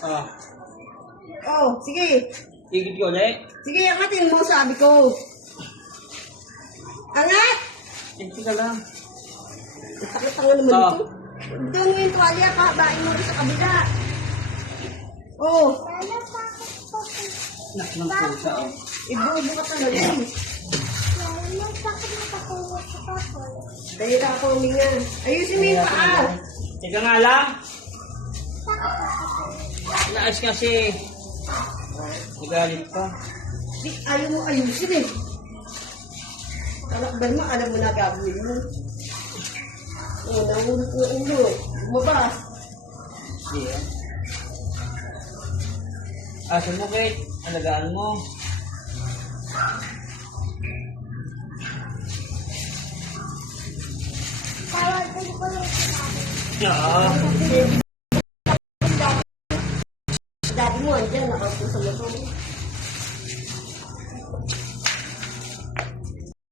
Ah. Oh, sige. Tigit ko ulit. Sige, angatin mo, sabi ko. Angat! Tigit ka lang. Takot-tangan naman Ah. ito. Doon mo yung tuwalya, pahabain mo rin sa kabila. Oh, Nak ng pusa. Oh. ibubo ka talaga. Dahil ako huminga. Ayusin mo yung paa. Teka nga lang. Naas kasi. Nagalit pa. Di, ayaw mo ayusin eh. Talakban mo, alam mo na gagawin mo. Oh, nahulog ko ulo. Bumabas. Iya. Asan mo, Kate? Alagaan mo. Oo. Daddy mo, andyan, nakaupo sa motor.